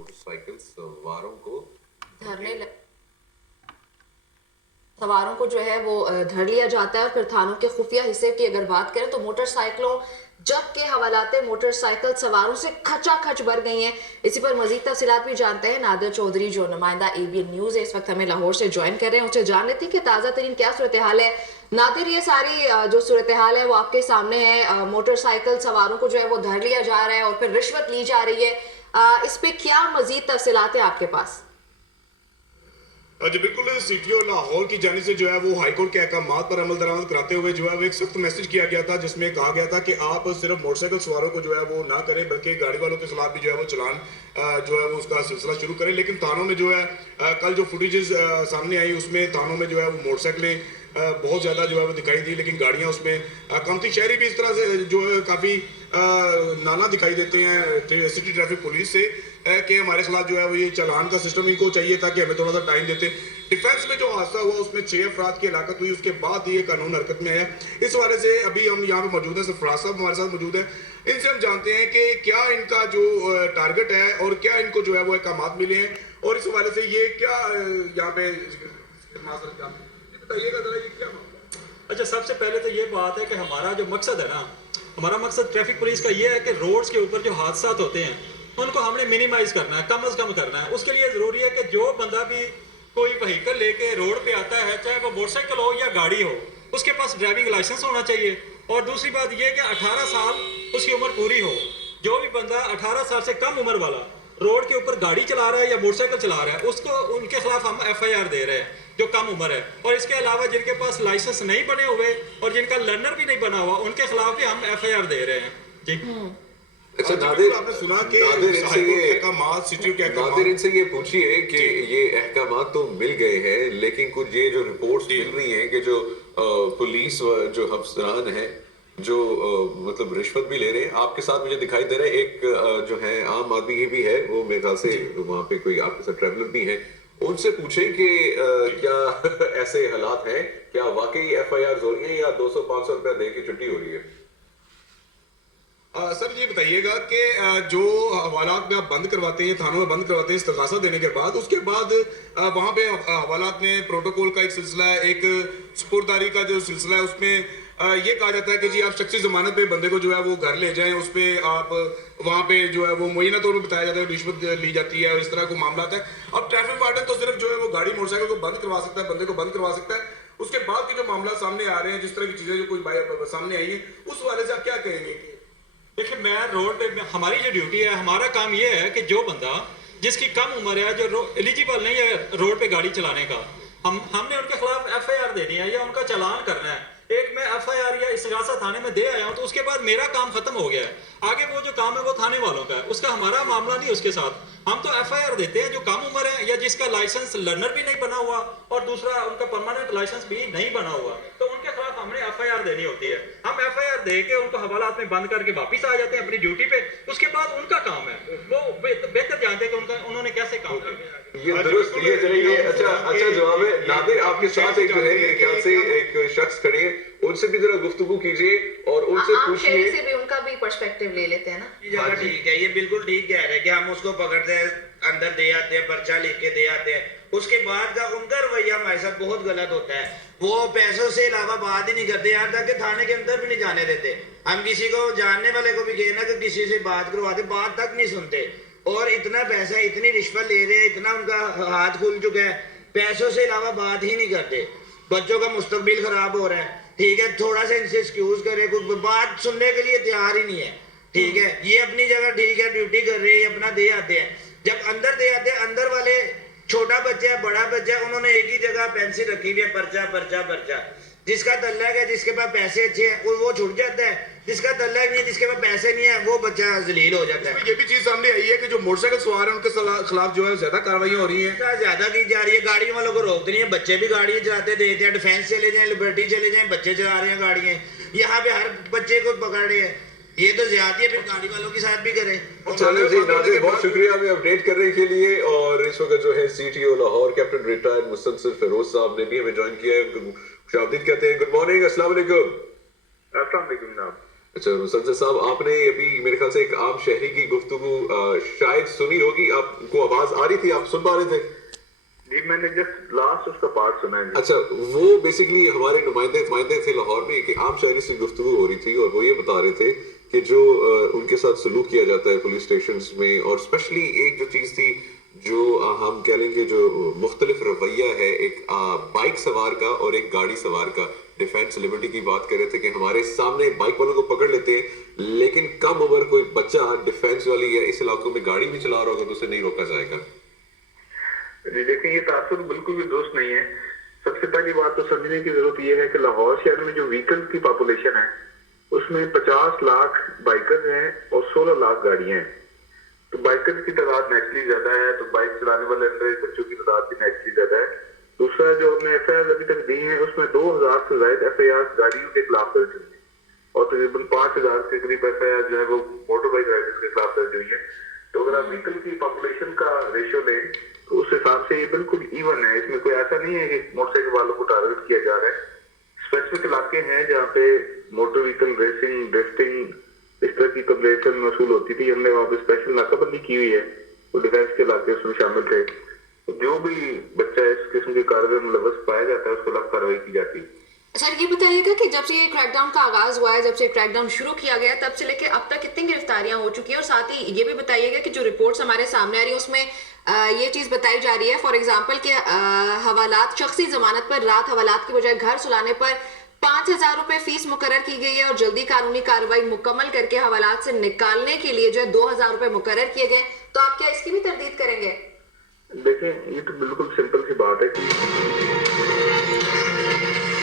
Motorcycle सवारों को सवारों को जो है वो धर लिया जाता है। और फिर थानों के खुफिया हिस्से की अगर बात करें तो मोटरसाइकिलों जब के हवालाते मोटरसाइकिल सवारों से खचाखच भर गई हैं। इसी पर मजीद तफसीलात भी जानते हैं नादिर चौधरी जो नुमाइंदा ABN न्यूज़ है, इस वक्त हमें लाहौर से ज्वाइन कर रहे हैं। उनसे जान लेती कि ताज़ा तरीन क्या सूरत हाल है। नादिर, ये सारी जो सूरत हाल है वो आपके सामने है। मोटरसाइकिल सवारों को जो है वो धर लिया जा रहा है और फिर रिश्वत ली जा रही है। इस पे क्या मजीद तफसीलात है आपके पास? जी बिल्कुल, CTO लाहौर की जानिब से जो है वो हाईकोर्ट के अहकामात पर अमल दरामद कराते हुए जो है वो एक सख्त मैसेज किया गया था, जिसमें कहा गया था कि आप सिर्फ मोटरसाइकिल सवारों को जो है वो ना करें बल्कि गाड़ी वालों के खिलाफ भी जो है वो चलान जो है वो उसका सिलसिला शुरू करें। लेकिन थानों में जो है कल जो फुटेजेस सामने आई उसमें थानों में जो है वो मोटरसाइकिलें बहुत ज़्यादा जो है वो दिखाई दी, लेकिन गाड़ियाँ उसमें कम थी। शहरी भी इस तरह से जो है काफ़ी नाना दिखाई देते हैं सिटी ट्रैफिक पुलिस से कि हमारे खिलाफ जो है वो ये चालान का सिस्टम इनको चाहिए था कि हमें थोड़ा सा टाइम देते। डिफेंस में जो हादसा हुआ उसमें 6 अफराद की हलाकत हुई, उसके बाद ये कानून हरकत में आया। इस हवाले से अभी हम यहाँ पे मौजूद हैं, सरफराज साहब हमारे साथ मौजूद हैं। इनसे हम जानते हैं कि क्या इनका जो टारगेट है और क्या इनको जो है वो अहकामात मिले हैं और इस हवाले से ये क्या यहाँ पे बताइएगा जरा ये क्या मामला। अच्छा, सबसे पहले तो ये बात है कि हमारा जो मकसद है ना, हमारा मकसद ट्रैफिक पुलिस का ये है कि रोड्स के ऊपर जो हादसा होते हैं उनको हमने मिनिमाइज करना है, कम से कम करना है। उसके लिए ज़रूरी है कि जो बंदा भी कोई व्हीकल लेके रोड पे आता है, चाहे वो मोटरसाइकिल हो या गाड़ी हो, उसके पास ड्राइविंग लाइसेंस होना चाहिए। और दूसरी बात ये कि 18 साल उसकी उम्र पूरी हो। जो भी बंदा 18 साल से कम उम्र वाला रोड के ऊपर गाड़ी चला रहा है या मोटरसाइकिल चला रहा है, उसको उनके खिलाफ हम FIR दे रहे हैं जो कम उम्र है। और इसके अलावा जिनके पास लाइसेंस नहीं बने हुए और जिनका लर्नर भी नहीं बना हुआ, उनके खिलाफ भी हम FIR दे रहे हैं जी। अच्छा नादिर, आपने सुना कि नादिर इनसे ये पूछिए कि ये अहकामात तो मिल गए हैं, लेकिन कुछ ये जो रिपोर्ट्स मिल रही हैं कि जो पुलिस जो अफसरान हैं जो मतलब रिश्वत भी ले रहे हैं। आपके साथ मुझे दिखाई दे रहा है एक जो है आम आदमी भी है, वो मेरे ख्याल से वहाँ पे कोई आपके साथ ट्रैवलर भी है। उनसे पूछें कि क्या ऐसे हालात हैं, क्या वाकई FIR हो रही है या 200-500 रुपया दे के छुट्टी हो रही है? सर ये बताइएगा कि जो हवालात में आप बंद करवाते हैं, थानों में बंद करवाते हैं इस्तगासा देने के बाद, उसके बाद वहाँ पे हवालात में प्रोटोकॉल का एक सिलसिला है, एक सुपुर्दारी का जो सिलसिला है, उसमें ये कहा जाता है कि जी आप शख्सी जमानत पे बंदे को जो है वो घर ले जाएं, उस पर आप वहाँ पे जो है वो मुय्यना तौर पर बताया जाता है, रिश्वत ली जाती है और इस तरह को मामला है। अब ट्रैफिक वार्डन तो सिर्फ जो है वो गाड़ी मोटरसाइकिल को बंद करवा सकता है, बंदे को बंद करवा सकता है। उसके बाद के जो मामला सामने आ रहे हैं, जिस तरह की चीजें जो कोई सामने आई है, उस वाले से आप क्या कहेंगे? देखिए, मैं रोड पे हमारी जो ड्यूटी है, हमारा काम ये है कि जो बंदा जिसकी कम उम्र है, जो एलिजिबल नहीं है रोड पे गाड़ी चलाने का, हमने उनके खिलाफ FIR देनी है या उनका चालान करना है। एक मैं FIR या इस्तगासा थाने में दे आया हूँ तो उसके बाद मेरा काम खत्म हो गया है। आगे वो जो काम है वो थाने वालों का है, उसका हमारा मामला नहीं उसके साथ। हम तो FIR देते हैं जो कम उम्र है या जिसका लाइसेंस लर्नर भी नहीं बना हुआ और दूसरा उनका परमानेंट लाइसेंस भी नहीं बना हुआ, तो उनके खिलाफ हमने FIR देनी होती है। हम FIR दे के उनको हवालात में बंद करके वापिस आ जाते हैं अपनी ड्यूटी पे। उसके बाद उनका काम है, वो बेहतर जानते हैं कि उन्होंने कैसे काम किया। ये दुरुस्त ये चलिए, अच्छा जवाब है। नादिर, आपके साथ एक जो है मेरे ख्याल से एक शख्स खड़े हैं, उनसे भी जरा गुफ्तगू कीजिए और उनसे पूछिए से भी उनका भी पर्सपेक्टिव ले लेते हैं ना। हाँ ठीक है, ये बिल्कुल ठीक कह रहे हैं कि हम उसको पकड़ते हैं, अंदर दे आते हैं, पर्चा लिख के दे आते हैं। उसके बाद का उनका रवैया हमारे साथ बहुत गलत होता है। वो पैसों से अलावा बात ही नहीं करते, यहाँ तक कि थाने के अंदर भी नहीं जाने देते। हम किसी को जानने वाले को भी कहे ना कि किसी से बात करवाते, बात तक नहीं सुनते। और इतना पैसा, इतनी रिश्वत ले रहे हैं, इतना उनका हाथ खुल चुका है, पैसों से अलावा बात ही नहीं करते। बच्चों का मुस्तकबिल खराब हो रहा है, ठीक है, थोड़ा सा इनसे एक्सक्यूज करे, कोई बात सुनने के लिए तैयार ही नहीं है। ठीक है, ये अपनी जगह ठीक है, ड्यूटी कर रहे हैं, अपना दे आते हैं। जब अंदर दे आते हैं, अंदर वाले छोटा बच्चा है, बड़ा बच्चा है, उन्होंने एक ही जगह पेंसिल रखी हुई है, पर्चा पर्चा पर्चा। जिसका तल्लक है, जिसके पास पैसे अच्छे हैं वो छूट जाता है, जिसका तल्लक नहीं, जिसके पास पैसे नहीं है, वो बच्चा जलील हो जाता है। ये भी चीज सामने आई है कि जो मोटरसाइकिल सवार हैं उनके खिलाफ जो है ज्यादा कार्रवाइयां हो रही हैं, ज्यादा की जा रही है। गाड़ियों वालों को रोकते नहीं है, बच्चे भी गाड़ियां चलाते देते हैं। डिफेंस चले जाएं, लिबर्टी चले जाएं, बच्चे चला रहे हैं गाड़ियां, यहाँ पे हर बच्चे को पकड़ रहे हैं। ये तो ज्यादा है, फिर गाड़ी वालों के साथ भी करें। चलिए जी नादिर, बहुत शुक्रिया हमें अपडेट करने के लिए। और इस वक्त जो है CTO Lahore captain retired Mustansir Feroz Sahab ने भी हमें ज्वाइन किया है। खुशामदीद कहते हैं, गुड मॉर्निंग, अस्सलाम वालेकुम। अस्सलाम वालेकुम जनाब। اچھا مسدد صاحب، آپ نے ابھی میرے خیال سے ایک عام شہری کی گفتگو شاید سنی ہوگی، آپ کو آواز آ رہی تھی، آپ سن پا رہے تھے؟ جی میں نے جسٹ لاسٹ اس کا پارٹ سنا ہے. اچھا، وہ بیسیکلی ہمارے نمائندے تھے لاہور میں، کہ عام شہری سے گفتگو ہو رہی تھی اور وہ یہ بتا رہے تھے کہ جو ان کے ساتھ سلوک کیا جاتا ہے پولیس اسٹیشنز میں، اور اسپیشلی ایک جو چیز تھی جو ہم کہہ لیں گے جو مختلف رویہ ہے ایک بائک سوار کا اور ایک گاڑی سوار کا. ڈیفینس لبرٹی کی بات کر رہے تھے کہ ہمارے سامنے بائک والوں کو پکڑ لیتے ہیں، لیکن کم عمر کوئی بچہ ڈیفینس والی یا اس علاقوں میں گاڑی بھی چلا رہا ہوگا تو اسے نہیں روکا جائے گا. جی دیکھیں، یہ تاثر بالکل بھی درست نہیں ہے. سب سے پہلی بات تو سمجھنے کی ضرورت یہ ہے کہ لاہور شہر میں جو وہیکل کی پاپولیشن ہے اس میں 50 لاکھ بائکر ہیں اور 16 لاکھ گاڑیاں ہیں. تو بائکر کی تعداد نیچرلی زیادہ ہے، تو بائک چلانے والے انڈر بچوں کی تعداد بھی نیچرلی زیادہ ہے. دوسرا جو ہم نے ایف آئی آر ابھی تک دی ہیں اس میں 2000 سے زائد ایف آئی آر گاڑیوں کے خلاف درج ہوئی ہیں اور تقریباً 5000 کے قریب ایف آئی آر جو ہے وہ موٹر بائک رائڈرز کے خلاف درج ہوئی ہیں. تو اگر آپ وہیکل کی پاپولیشن کا ریشو لیں تو اس حساب سے یہ بالکل ایون ہے. اس میں کوئی ایسا نہیں ہے کہ موٹر سائیکل والوں کو ٹارگیٹ کیا جا رہا ہے. اسپیسیفک علاقے ہیں جہاں پہ موٹر وہیکل ریسنگ، ڈرفٹنگ، اس طرح کی کمپلیشن موصول ہوتی تھی. ہم نے وہاں پہ اسپیشل ناکہ بندی کی ہوئی ہے، وہ ڈیفینس کے علاقے اس میں شامل تھے. جو بھی بچہ اس قسم کی کارروائی میں ملوث پایا جاتا ہے اس کے خلاف کارروائی کی جاتی ہے. سر یہ بتائیے گا کہ جب سے یہ کریک ڈاؤن کا آغاز ہوا ہے، جب سے کریک ڈاؤن شروع کیا گیا تب سے لے کے اب تک کتنی گرفتاریاں ہو چکی ہیں، اور ساتھ ہی یہ بھی بتائیے گا کہ جو رپورٹس ہمارے سامنے آ رہی ہیں اس میں یہ چیز بتائی جا رہی ہے فار ایگزامپل کہ حوالات، شخصی ضمانت پر رات حوالات کی بجائے گھر سلانے پر 5000 روپے فیس مقرر کی گئی ہے، اور جلدی قانونی کارروائی مکمل کر کے حوالات سے نکالنے کے لیے جو ہے 2000 روپے مقرر کیے گئے. تو آپ کیا اس کی بھی تردید کریں گے؟ دیکھیں، یہ تو بالکل سمپل سی بات ہے کہ